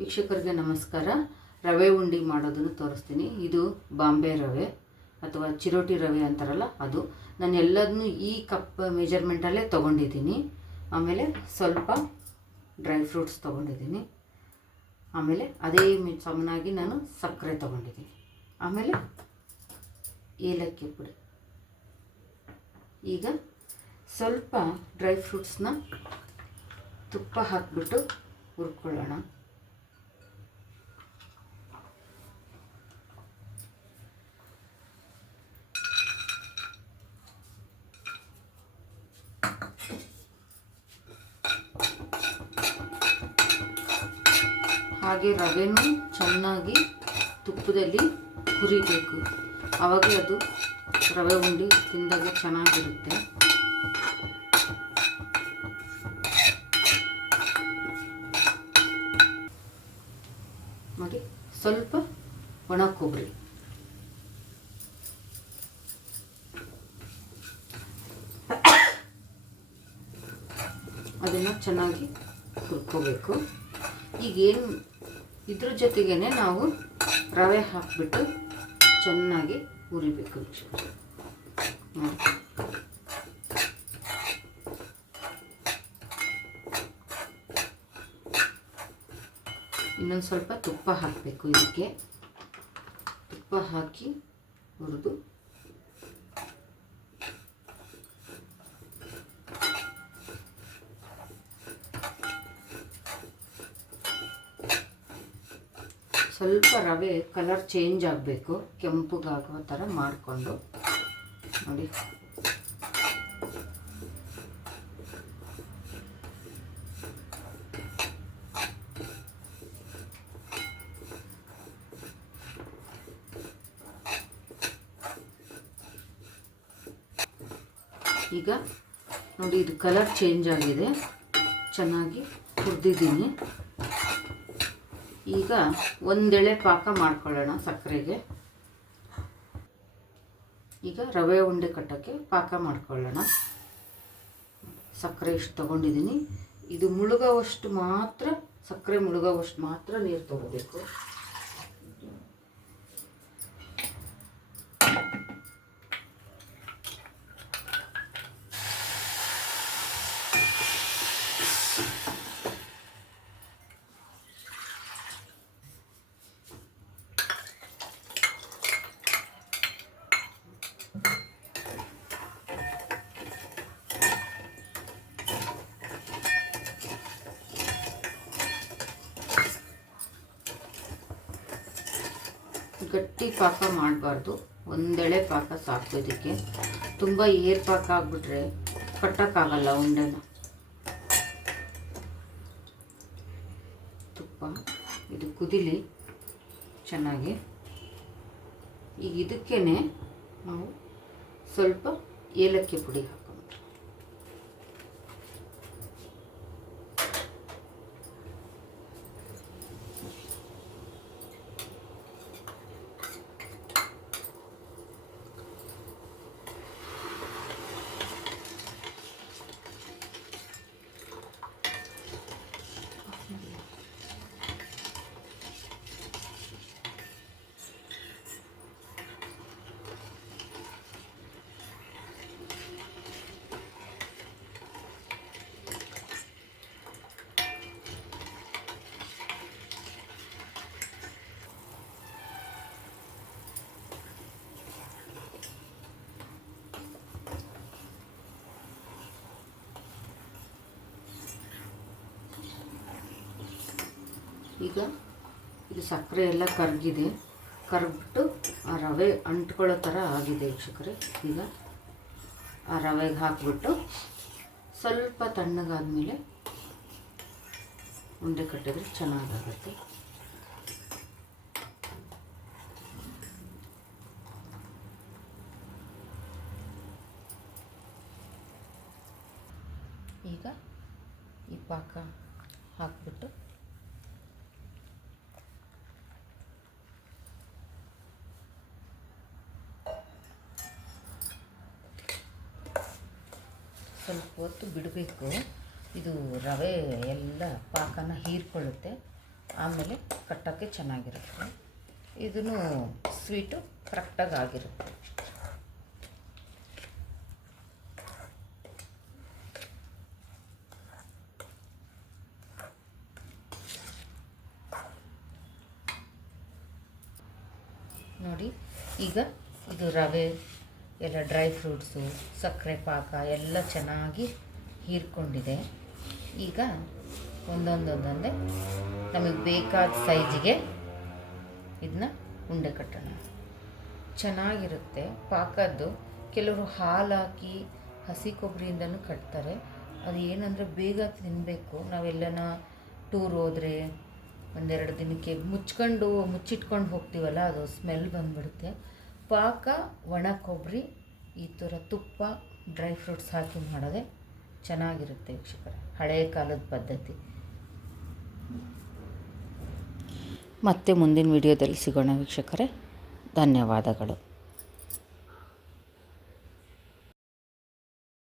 ವೀಕ್ಷಕರಿಗೆ ನಮಸ್ಕಾರ. ರವೆ ಉಂಡಿ ಮಾಡೋದನ್ನು ತೋರಿಸ್ತೀನಿ. ಇದು ಬಾಂಬೆ ರವೆ ಅಥವಾ ಚಿರೋಟಿ ರವೆ ಅಂತಾರಲ್ಲ ಅದು. ನಾನು ಎಲ್ಲದನ್ನು ಈ ಕಪ್ ಮೆಜರ್ಮೆಂಟಲ್ಲೇ ತೊಗೊಂಡಿದ್ದೀನಿ. ಆಮೇಲೆ ಸ್ವಲ್ಪ ಡ್ರೈ ಫ್ರೂಟ್ಸ್ ತೊಗೊಂಡಿದ್ದೀನಿ. ಆಮೇಲೆ ಅದೇ ಸಮನಾಗಿ ನಾನು ಸಕ್ಕರೆ ತೊಗೊಂಡಿದ್ದೀನಿ. ಆಮೇಲೆ ಏಲಕ್ಕಿ ಪುಡಿ. ಈಗ ಸ್ವಲ್ಪ ಡ್ರೈ ಫ್ರೂಟ್ಸ್ನ ತುಪ್ಪ ಹಾಕಿಬಿಟ್ಟು ಹುರ್ಕೊಳ್ಳೋಣ. ಹಾಗೆ ರವೆನೂ ಚೆನ್ನಾಗಿ ತುಪ್ಪದಲ್ಲಿ ಹುರಿಬೇಕು. ಆವಾಗ ಅದು ರವೆ ಉಂಡೆ ತಿಂದಾಗ ಚೆನ್ನಾಗಿರುತ್ತೆ. ನೋಡಿ, ಸ್ವಲ್ಪ ಒಣ ಕೊಬ್ಬರಿ. ಅದನ್ನು ಚೆನ್ನಾಗಿ ಹುರ್ಕೋಬೇಕು. ಈಗೇನು ಇದ್ರ ಜೊತೆಗೇ ನಾವು ರವೆ ಹಾಕಿಬಿಟ್ಟು ಚೆನ್ನಾಗಿ ಹುರಿಬೇಕು. ಇನ್ನೊಂದು ಸ್ವಲ್ಪ ತುಪ್ಪ ಹಾಕಬೇಕು ಇದಕ್ಕೆ ತುಪ್ಪ ಹಾಕಿ ಹುರಿದು ಸ್ವಲ್ಪ ರವೆ ಕಲರ್ ಚೇಂಜ್ ಆಗಬೇಕು. ಕೆಂಪುಗಾಗೋ ಥರ ಮಾಡಿಕೊಂಡು. ನೋಡಿ. ಈಗ ನೋಡಿ ಇದು ಕಲರ್ ಚೇಂಜ್ ಆಗಿದೆ. ಚೆನ್ನಾಗಿ ಹುರಿದಿದ್ದೀನಿ. ಈಗ ಒಂದೆಳೆ ಪಾಕ ಮಾಡ್ಕೊಳ್ಳೋಣ ಸಕ್ಕರೆಗೆ. ಈಗ ರವೆ ಉಂಡೆ ಕಟ್ಟೋಕ್ಕೆ ಪಾಕ ಮಾಡ್ಕೊಳ್ಳೋಣ. ಸಕ್ಕರೆ ಇಷ್ಟು ತೊಗೊಂಡಿದ್ದೀನಿ. ಇದು ಮುಳುಗೋವಷ್ಟು ಮಾತ್ರ, ಸಕ್ಕರೆ ಮುಳುಗೋವಷ್ಟು ಮಾತ್ರ ನೀರು ತೊಗೋಬೇಕು. ಗಟ್ಟಿ ಪಾಕ ಮಾಡಬಾರ್ದು. ಒಂದೆಳೆ ಪಾಕ ಸಾಕು ಇದಕ್ಕೆ. ತುಂಬ ಏರ್ ಪಾಕ ಆಗಿಬಿಟ್ರೆ ಕಟ್ಟೋಕ್ಕಾಗಲ್ಲ ಉಂಡೆನ. ತುಪ್ಪ, ಇದು ಕುದಿಲಿ ಚೆನ್ನಾಗಿ. ಈಗ ಇದಕ್ಕೇ ನಾವು ಸ್ವಲ್ಪ ಏಲಕ್ಕಿ ಪುಡಿ ಈಗ ಇದು ಸಕ್ಕರೆ ಎಲ್ಲ ಕರಗಿದೆ. ಕರಗ್ಬಿಟ್ಟು ಆ ರವೆ ಅಂಟ್ಕೊಳ್ಳೋ ಥರ ಆಗಿದೆ ವೀಕ್ಷಕರೇ. ಈಗ ಆ ರವೆಗೆ ಹಾಕ್ಬಿಟ್ಟು ಸ್ವಲ್ಪ ತಣ್ಣಗಾದ್ಮೇಲೆ ಉಂಡೆ ಕಟ್ಟಿದ್ರೆ ಚೆನ್ನಾಗಾಗುತ್ತೆ. ಈಗ ಈ ಪಾಕ ಹಾಕ್ಬಿಟ್ಟು ಸ್ವಲ್ಪ ಹೊತ್ತು ಬಿಡಬೇಕು. ಇದು ರವೆ ಎಲ್ಲ ಪಾಕನ ಹೀರ್ಕೊಳ್ಳುತ್ತೆ. ಆಮೇಲೆ ಕಟ್ಟೋಕ್ಕೆ ಚೆನ್ನಾಗಿರುತ್ತೆ. ಇದನ್ನು ಸ್ವೀಟು ಕರೆಕ್ಟಾಗಿ ಆಗಿರುತ್ತೆ. ನೋಡಿ, ಈಗ ಇದು ರವೆ ಎಲ್ಲ ಡ್ರೈ ಫ್ರೂಟ್ಸು, ಸಕ್ಕರೆ ಪಾಕ ಎಲ್ಲ ಚೆನ್ನಾಗಿ ಹೀರ್ಕೊಂಡಿದೆ. ಈಗ ಒಂದೊಂದೊಂದೊಂದೇ ನಮಗೆ ಬೇಕಾದ ಸೈಜಿಗೆ ಇದನ್ನ ಉಂಡೆ ಕಟ್ಟೋಣ. ಚೆನ್ನಾಗಿರುತ್ತೆ ಪಾಕದ್ದು. ಕೆಲವರು ಹಾಲು ಹಾಕಿ ಹಸಿ ಕೊಬ್ಬರಿಯಿಂದನೂ ಕಟ್ತಾರೆ. ಅದು ಏನಂದರೆ ಬೇಗ ತಿನ್ನಬೇಕು ನಾವೆಲ್ಲನ ಟೂರ್ ಹೋದರೆ ಒಂದೆರಡು ದಿನಕ್ಕೆ ಮುಚ್ಕೊಂಡು, ಮುಚ್ಚಿಟ್ಕೊಂಡು ಹೋಗ್ತೀವಲ್ಲ, ಅದು ಸ್ಮೆಲ್ ಬಂದ್ಬಿಡುತ್ತೆ. ಪಾಕ ಒಣ ಕೊಬ್ಬರಿ ಈ ಥರ ತುಪ್ಪ, ಡ್ರೈ ಫ್ರೂಟ್ಸ್ ಹಾಕಿ ಮಾಡೋದೇ ಚೆನ್ನಾಗಿರುತ್ತೆ ವೀಕ್ಷಕರೇ ಹಳೆಯ ಕಾಲದ ಪದ್ಧತಿ. ಮತ್ತೆ ಮುಂದಿನ ವಿಡಿಯೋದಲ್ಲಿ ಸಿಗೋಣ ವೀಕ್ಷಕರೇ, ಧನ್ಯವಾದಗಳು.